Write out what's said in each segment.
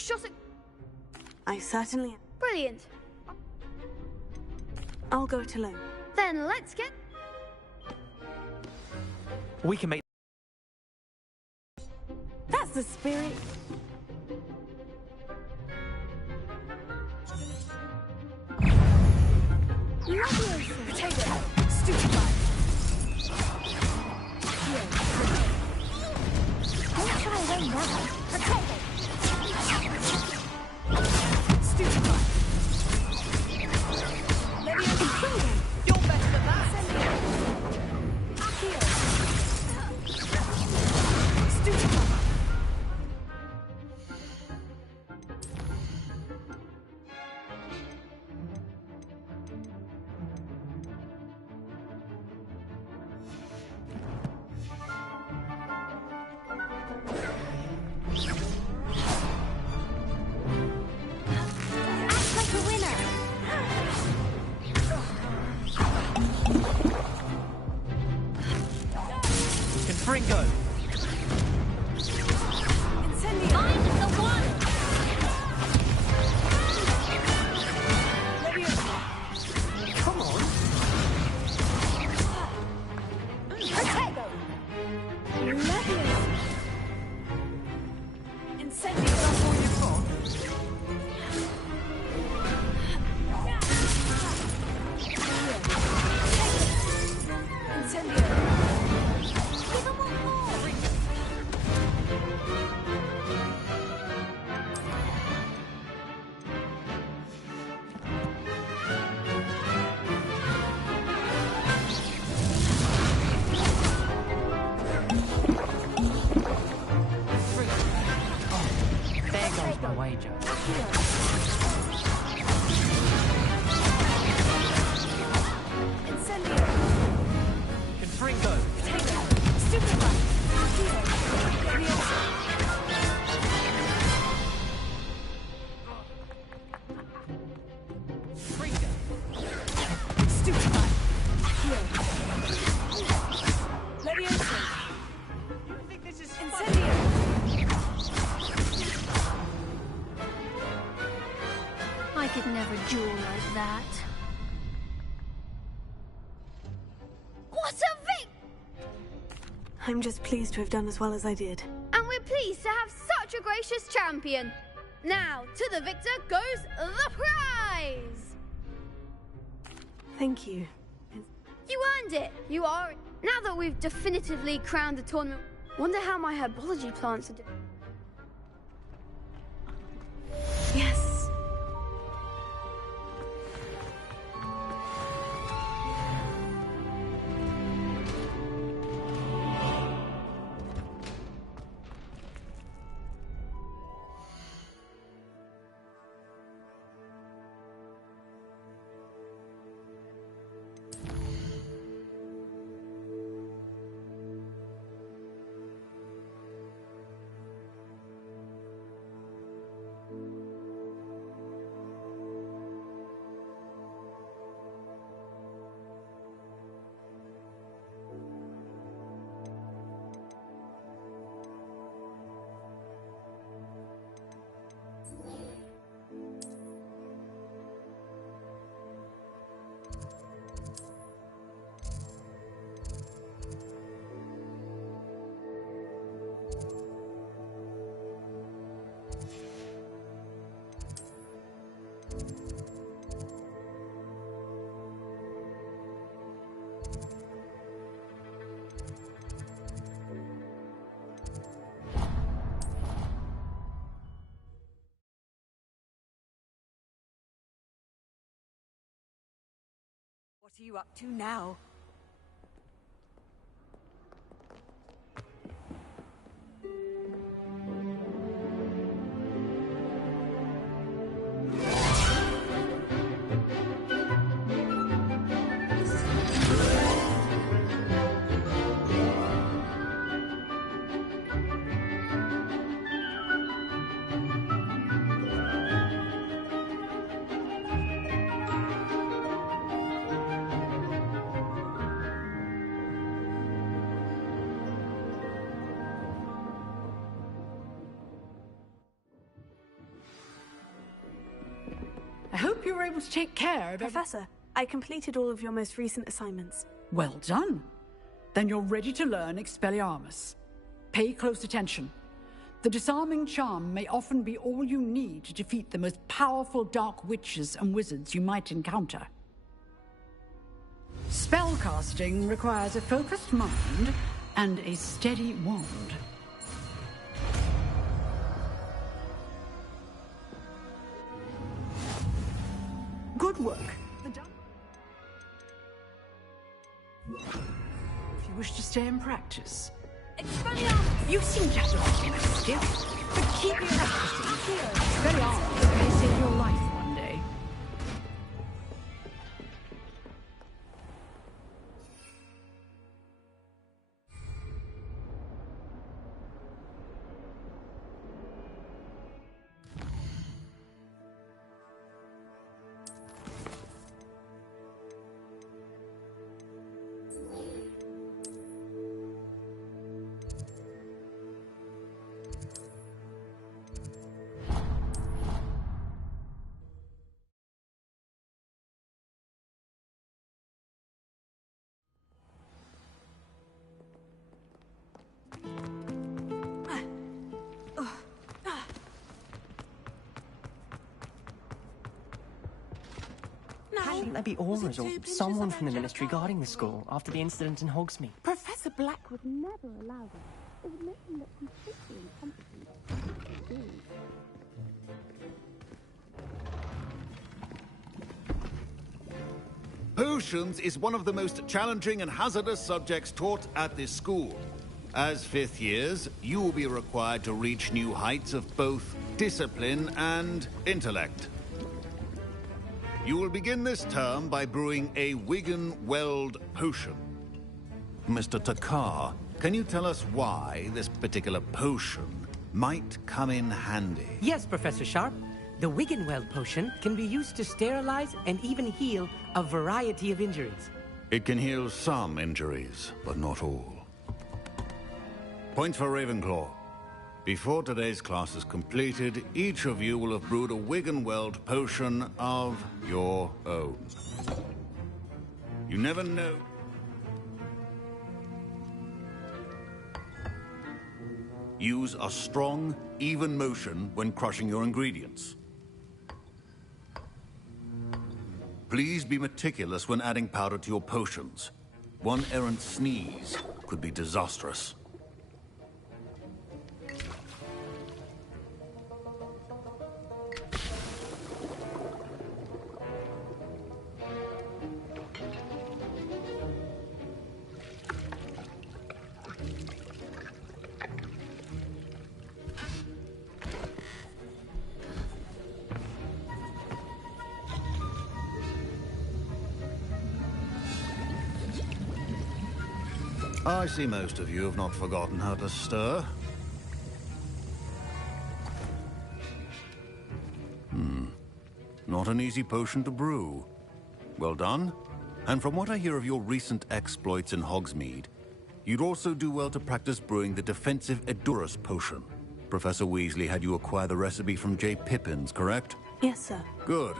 shot at... I certainly am. Brilliant. I'll go it alone. Then let's get... We can make... That's the spirit. Potato. Stupefied. Don't try away now. Potato. Stupefied. You're better than that. Accio. Stupefied. Fringo! Incendio! Find the one! Come on! Potato! Leviosa! Incendio! That's all you've got? Incendio! My wager. Incendio! Confringo! Potato! Stupefied! Accio! Leviosa! Fringo! Stupefied! Accio! Leviosa! You think this is Incendio! I could never duel like that. What a vic! I'm just pleased to have done as well as I did. And we're pleased to have such a gracious champion. Now, to the victor goes the prize! Thank you. You earned it! You are... Now that we've definitively crowned the tournament, wonder how my herbology plants are doing. Yes. What are you up to now? you were able to take care of Professor, I completed all of your most recent assignments. Well done. Then you're ready to learn Expelliarmus. Pay close attention. The disarming charm may often be all you need to defeat the most powerful dark witches and wizards you might encounter. Spellcasting requires a focused mind and a steady wand. Good work. If you wish to stay in practice. You seem to have the right skill, but keep practicing. Expelliarmus may save your life one day. Shouldn't there be aurors or someone from the ministry guarding the school after the incident in Hogsmeade? Professor Black would never allow this. It would make him look completely incompetent. Potions is one of the most challenging and hazardous subjects taught at this school. As fifth years, you will be required to reach new heights of both discipline and intellect. You will begin this term by brewing a Wigan-Weld potion. Mr. Takar, can you tell us why this particular potion might come in handy? Yes, Professor Sharp. The Wigan-Weld potion can be used to sterilize and even heal a variety of injuries. It can heal some injuries, but not all. Points for Ravenclaw. Before today's class is completed, each of you will have brewed a Wigan-Weld potion of your own. You never know. Use a strong, even motion when crushing your ingredients. Please be meticulous when adding powder to your potions. One errant sneeze could be disastrous. I see most of you have not forgotten how to stir. Not an easy potion to brew. Well done. And from what I hear of your recent exploits in Hogsmeade, you'd also do well to practice brewing the defensive Edurus potion. Professor Weasley had you acquire the recipe from J. Pippins, correct? Yes, sir. Good.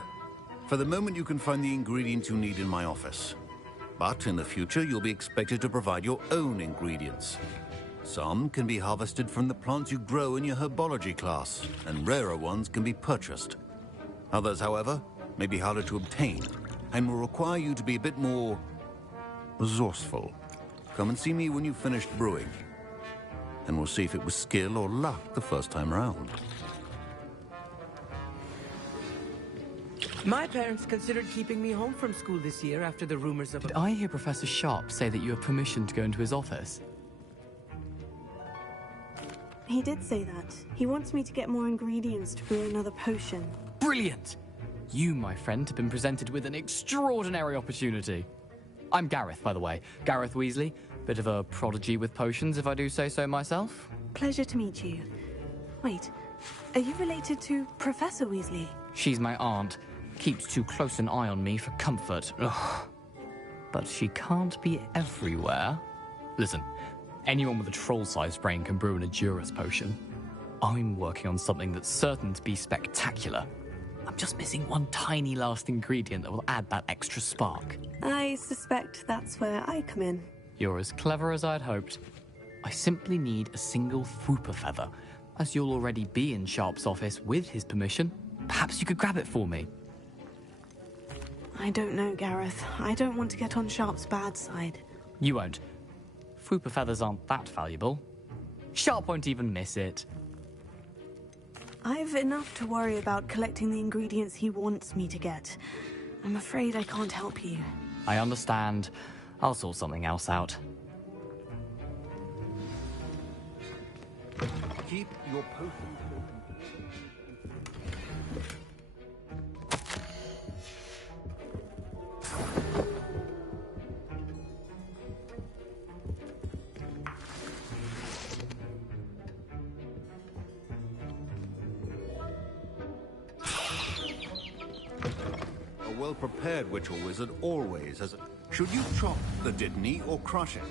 For the moment, you can find the ingredients you need in my office. But in the future, you'll be expected to provide your own ingredients. Some can be harvested from the plants you grow in your herbology class, and rarer ones can be purchased. Others, however, may be harder to obtain, and will require you to be a bit more resourceful. Come and see me when you've finished brewing, and we'll see if it was skill or luck the first time round. My parents considered keeping me home from school this year after the rumors of... Did I hear Professor Sharp say that you have permission to go into his office? He did say that. He wants me to get more ingredients to brew another potion. Brilliant! You, my friend, have been presented with an extraordinary opportunity. I'm Gareth, by the way. Gareth Weasley. Bit of a prodigy with potions, if I do say so myself. Pleasure to meet you. Wait, are you related to Professor Weasley? She's my aunt. Keeps too close an eye on me for comfort. Ugh. But she can't be everywhere. Listen, anyone with a troll-sized brain can brew an Edurus potion. I'm working on something that's certain to be spectacular. I'm just missing one tiny last ingredient that will add that extra spark. I suspect that's where I come in. You're as clever as I'd hoped. I simply need a single Fwooper feather. As you'll already be in Sharp's office with his permission, perhaps you could grab it for me. I don't know, Gareth. I don't want to get on Sharp's bad side. You won't. Fwooper feathers aren't that valuable. Sharp won't even miss it. I've enough to worry about collecting the ingredients he wants me to get. I'm afraid I can't help you. I understand. I'll sort something else out. Keep your potions open. A well-prepared witch or wizard always has a... Should you chop the Didney or crush it?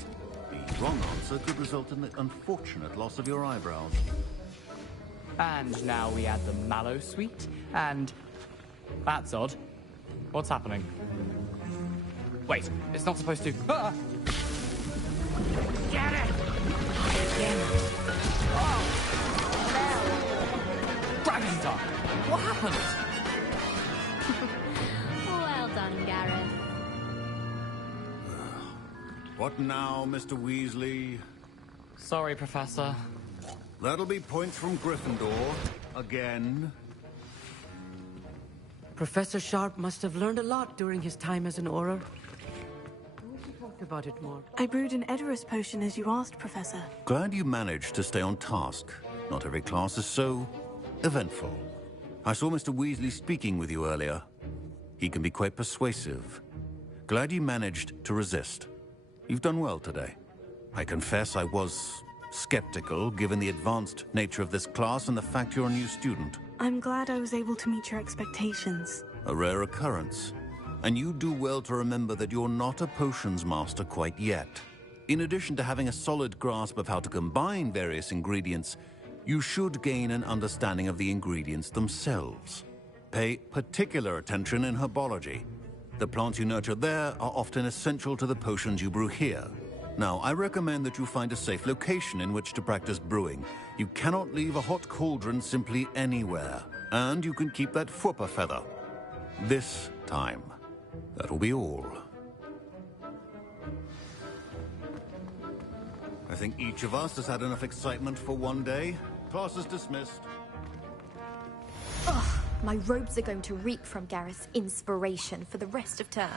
The wrong answer could result in the unfortunate loss of your eyebrows. And now we add the mallow sweet, and... That's odd. What's happening? Wait, it's not supposed to... Ah! Get it! Oh! Dragon Talk! What happened? Well done, Gareth. What now, Mr. Weasley? Sorry, Professor. That'll be points from Gryffindor. Again. Professor Sharp must have learned a lot during his time as an Auror. We should talk about it more. I brewed an Edorus potion as you asked, Professor. Glad you managed to stay on task. Not every class is so eventful. I saw Mr. Weasley speaking with you earlier. He can be quite persuasive. Glad you managed to resist. You've done well today. I confess I was skeptical, given the advanced nature of this class and the fact you're a new student. I'm glad I was able to meet your expectations. A rare occurrence. And you do well to remember that you're not a potions master quite yet. In addition to having a solid grasp of how to combine various ingredients, you should gain an understanding of the ingredients themselves. Pay particular attention in herbology. The plants you nurture there are often essential to the potions you brew here. Now, I recommend that you find a safe location in which to practice brewing. You cannot leave a hot cauldron simply anywhere. And you can keep that Fwooper feather. This time. That'll be all. I think each of us has had enough excitement for one day. Class is dismissed. Ugh, my robes are going to reek from Gareth's inspiration for the rest of term.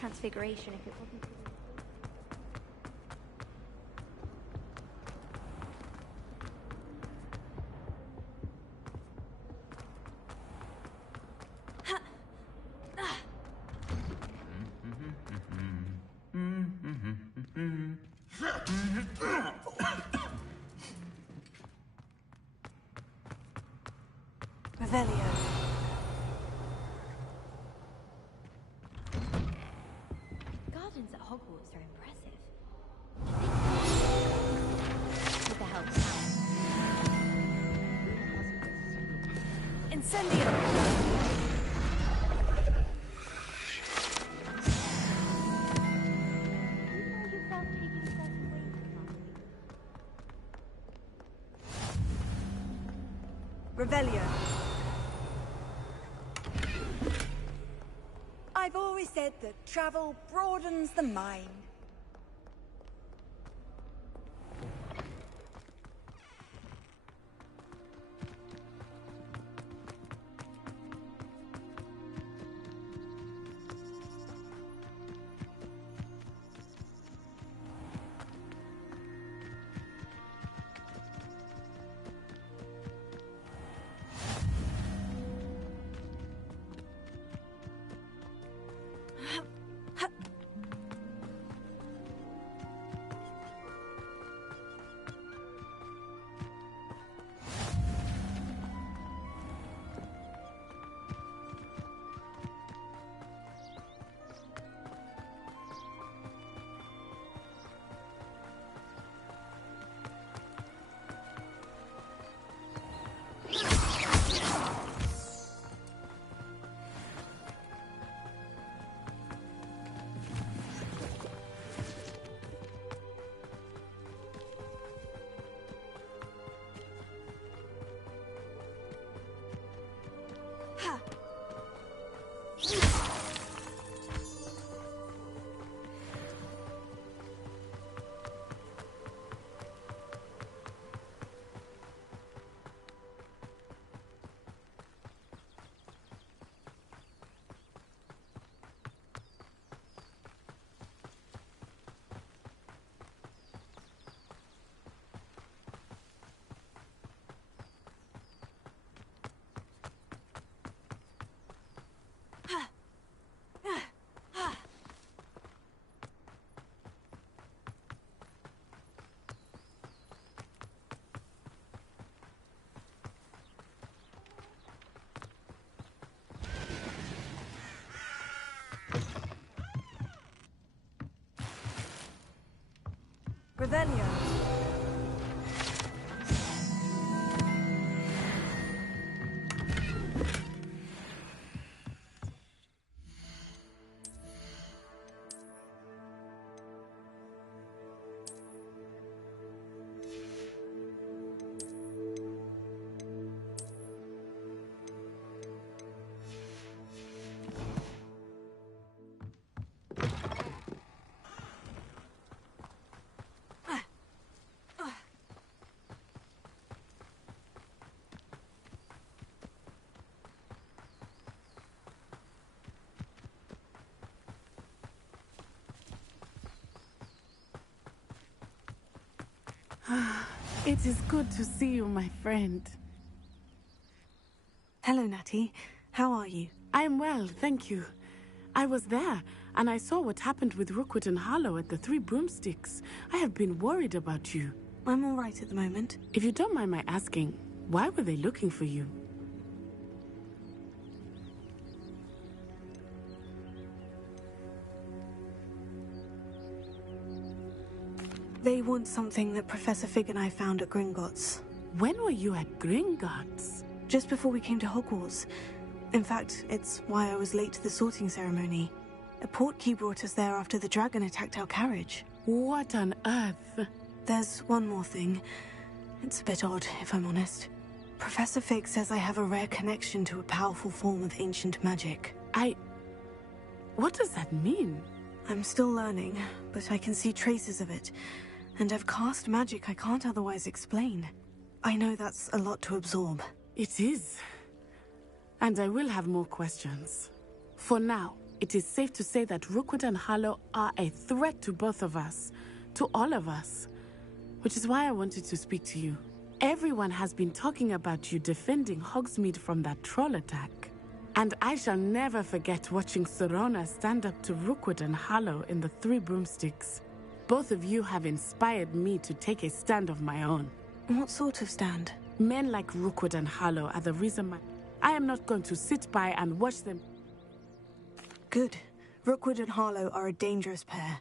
transfiguration if it wasn't. Revelio. Gardens at Hogwarts are impressive. With the help of Incendio! Revelio. I've always said that travel broadens the mind. Revelio. It is good to see you, my friend. Hello, Natty. How are you? I am well, thank you. I was there, and I saw what happened with Rookwood and Harlow at the Three Broomsticks. I have been worried about you. I'm all right at the moment. If you don't mind my asking, why were they looking for you? They want something that Professor Fig and I found at Gringotts. When were you at Gringotts? Just before we came to Hogwarts. In fact, it's why I was late to the sorting ceremony. A portkey brought us there after the dragon attacked our carriage. What on earth? There's one more thing. It's a bit odd, if I'm honest. Professor Fig says I have a rare connection to a powerful form of ancient magic. What does that mean? I'm still learning, but I can see traces of it. And I've cast magic I can't otherwise explain. I know that's a lot to absorb. It is. And I will have more questions. For now, it is safe to say that Rookwood and Harlow are a threat to both of us, to all of us. Which is why I wanted to speak to you. Everyone has been talking about you defending Hogsmeade from that troll attack. And I shall never forget watching Serona stand up to Rookwood and Harlow in the Three Broomsticks. Both of you have inspired me to take a stand of my own. What sort of stand? Men like Rookwood and Harlow are the reason I am not going to sit by and watch them. Good. Rookwood and Harlow are a dangerous pair,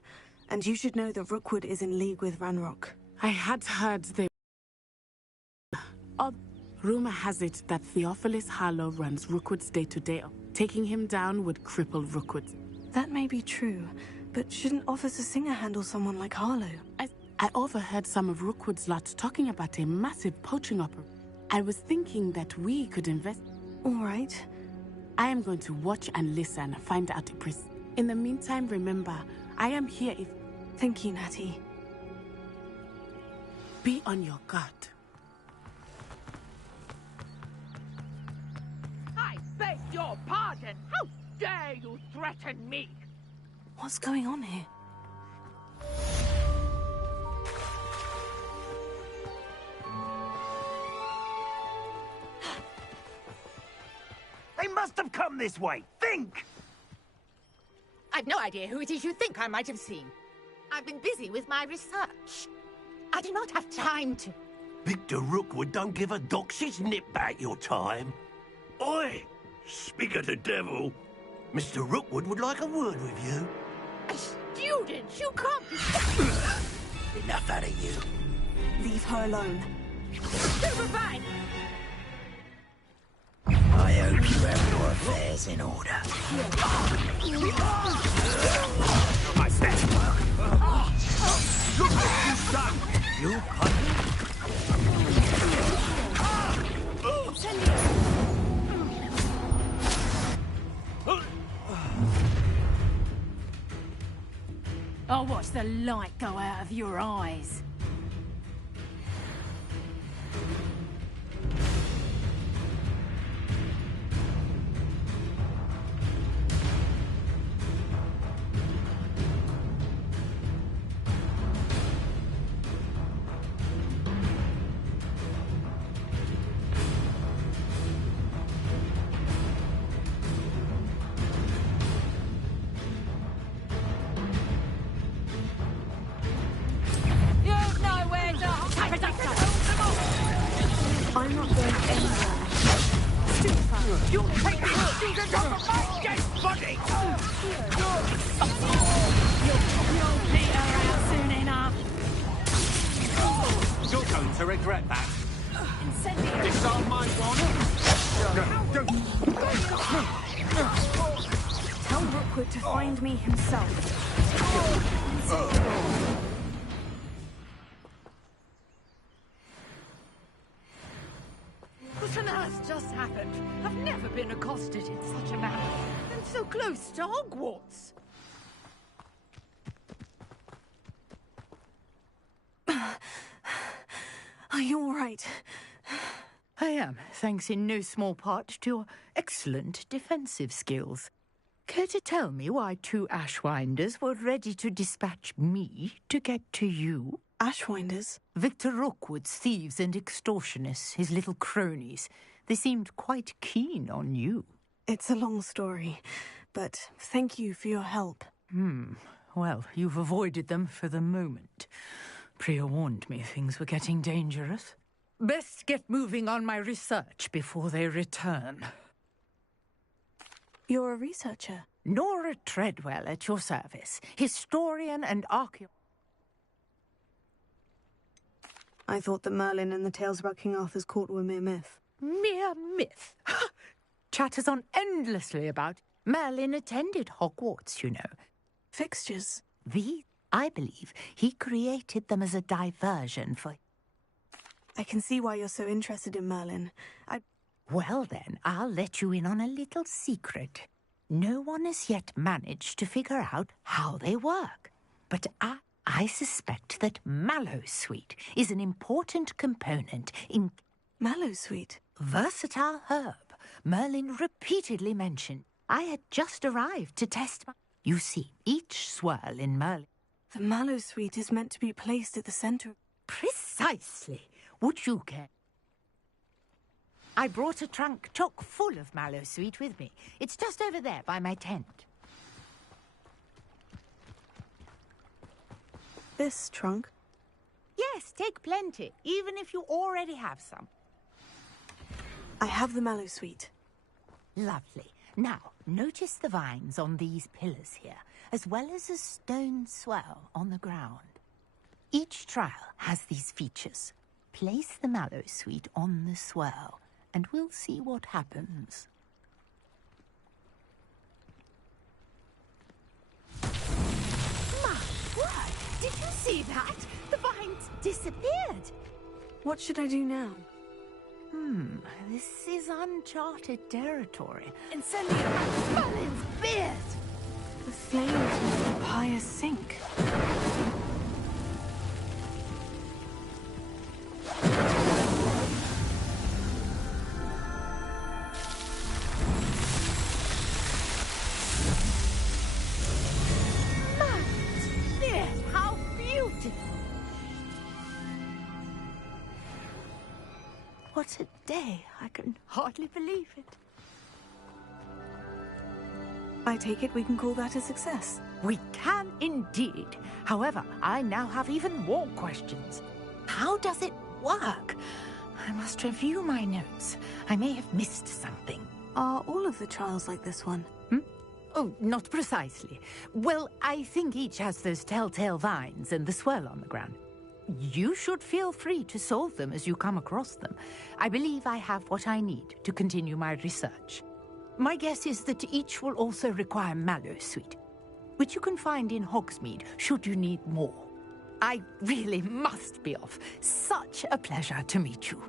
and you should know that Rookwood is in league with Ranrock. I had heard they... Rumor has it that Theophilus Harlow runs Rookwood's day-to-day. Taking him down would cripple Rookwood. That may be true, but shouldn't Officer Singer handle someone like Harlow? I overheard some of Rookwood's lot talking about a massive poaching operation. I was thinking that we could invest... All right. I am going to watch and listen, find out if... In the meantime, remember, I am here if... Thank you, Natty. Be on your guard. I beg your pardon! How dare you threaten me? What's going on here? They must have come this way. Think! I've no idea who it is you think I might have seen. I've been busy with my research. I do not have time to... Victor Rookwood don't give a doxy's nip back your time. Oi! Speak of the devil. Mr. Rookwood would like a word with you. A student? You can't be... Enough out of you. Leave her alone. Superfine! I hope you have your affairs in order. My best work. Look what you've done. You cut. I'll watch the light go out of your eyes. I'm not going anywhere. You'll take this student off of my dead body! You'll Peter out soon enough. You're going to regret that. Incendiary. Disarm my one. Tell Rookwood to find me himself. What on earth just happened? I've never been accosted in such a manner. And so close to Hogwarts. Are you all right? I am, thanks in no small part to your excellent defensive skills. Care to tell me why two Ashwinders were ready to dispatch me to get to you? Ashwinders? Victor Rookwood's thieves and extortionists, his little cronies. They seemed quite keen on you. It's a long story, but thank you for your help. Well, you've avoided them for the moment. Priya warned me things were getting dangerous. Best get moving on my research before they return. You're a researcher? Nora Treadwell at your service, historian and archaeologist. I thought that Merlin and the tales about King Arthur's court were mere myth. Mere myth? Chatters on endlessly about. Merlin attended Hogwarts, you know. Fixtures? I believe he created them as a diversion for... I can see why you're so interested in Merlin. Well then, I'll let you in on a little secret. No one has yet managed to figure out how they work. But I suspect that Mallowsweet is an important component in... Mallowsweet? Versatile herb. Merlin repeatedly mentioned. I had just arrived to test my... You see, each swirl in Merlin... The Mallow Suite is meant to be placed at the center. Precisely. Would you care? I brought a trunk chock full of Mallow Suite with me. It's just over there by my tent. This trunk? Yes, take plenty, even if you already have some. I have the Mallow Suite. Lovely. Now, notice the vines on these pillars here, as well as a stone swell on the ground. Each trial has these features. Place the Mallow Suite on the swirl, and we'll see what happens. My word! Did you see that? The vines disappeared. What should I do now? This is uncharted territory. Incendio! Merlin's beard! The flames made the pyre sink. Merlin's beard! How beautiful! What a day. I can hardly believe it. I take it we can call that a success. We can indeed. However, I now have even more questions. How does it work? I must review my notes. I may have missed something. Are all of the trials like this one? Oh, not precisely. Well, I think each has those telltale vines and the swirl on the ground. You should feel free to solve them as you come across them. I believe I have what I need to continue my research. My guess is that each will also require Mallow Suite, which you can find in Hogsmeade should you need more. I really must be off. Such a pleasure to meet you.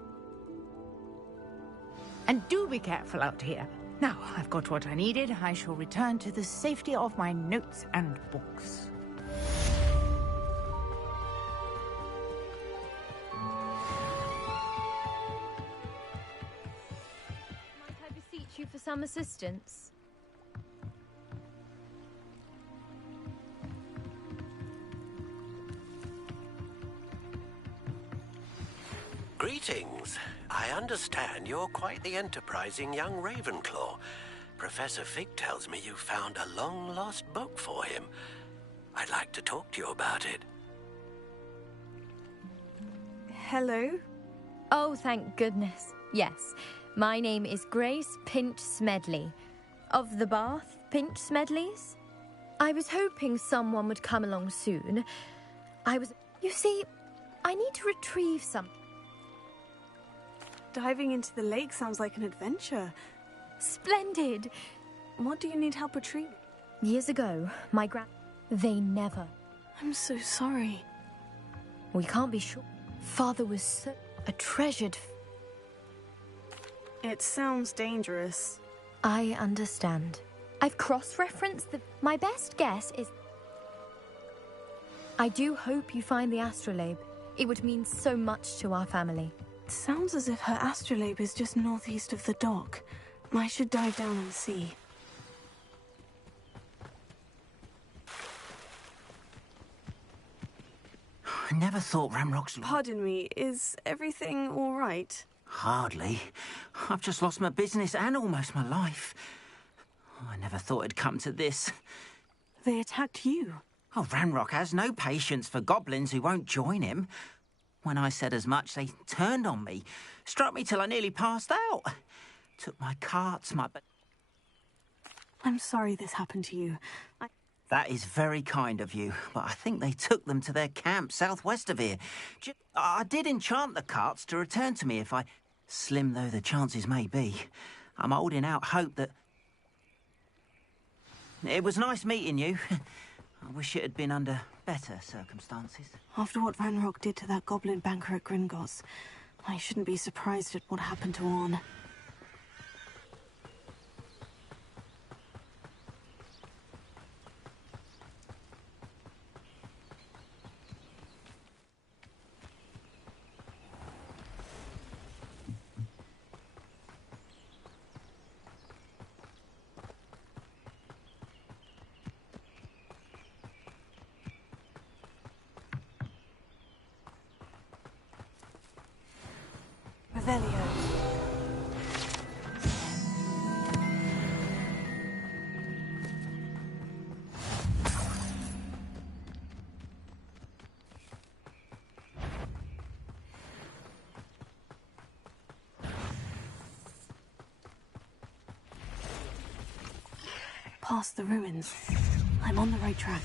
And do be careful out here. Now, I've got what I needed. I shall return to the safety of my notes and books. You for some assistance? Greetings. I understand you're quite the enterprising young Ravenclaw. Professor Fig tells me you found a long-lost book for him. I'd like to talk to you about it. Hello? Oh, thank goodness. Yes. My name is Grace Pinch Smedley, of the Bath Pinch Smedleys. I was hoping someone would come along soon. You see, I need to retrieve something. Diving into the lake sounds like an adventure. Splendid! What do you need help retrieving? Years ago, they never... I'm so sorry. We can't be sure. Father was a treasured... It sounds dangerous. I understand. I've cross-referenced the... My best guess is... I do hope you find the astrolabe. It would mean so much to our family. It sounds as if her astrolabe is just northeast of the dock. I should dive down and see. I never thought Ramrock's... Pardon me, is everything all right? Hardly. I've just lost my business and almost my life. I never thought it'd come to this. They attacked you? Oh, Ranrock has no patience for goblins who won't join him. When I said as much, they turned on me, struck me till I nearly passed out. Took my carts, my... I'm sorry this happened to you. That is very kind of you, but I think they took them to their camp southwest of here. I did enchant the carts to return to me if I... Slim though the chances may be, I'm holding out hope that... It was nice meeting you. I wish it had been under better circumstances. After what Ranrock did to that goblin banker at Gringotts, I shouldn't be surprised at what happened to Orn. Revelio. Past the ruins. I'm on the right track.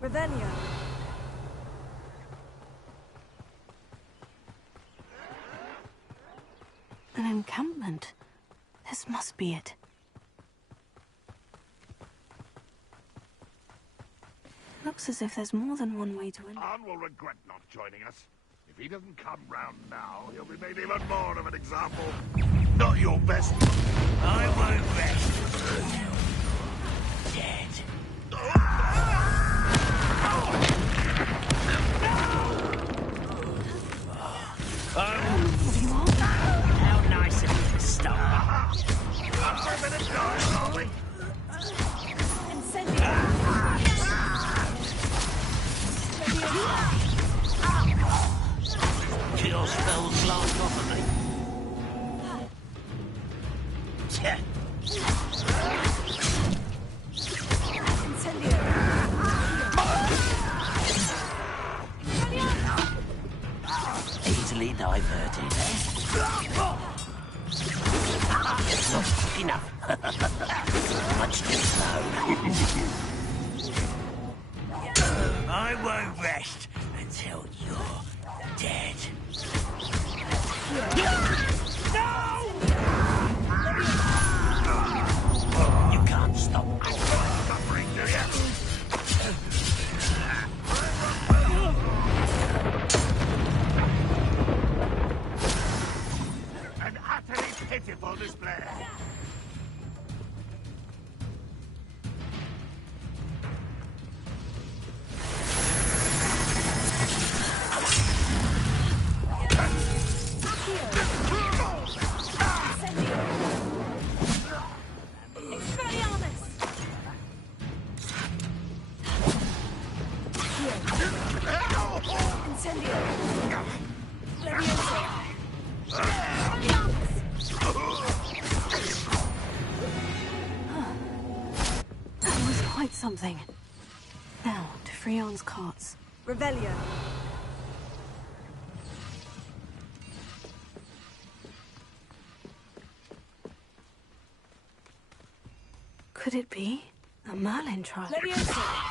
Revelio. An encampment. This must be it. Looks as if there's more than one way to enter. Arn will regret not joining us. If he doesn't come round now, he'll be made even more of an example. Not your best. I won't rest until you're dead. How nice of you to stop. After a minute time, are we? Kill spells last off of me. Easily diverted, Enough. Much too slow. I won't rest until you're dead. You can't stop me. Suffering, do you? An utterly pitiful display. That was quite something. Now, to Freon's carts. Revelio. Could it be a Merlin trial? Leviosa.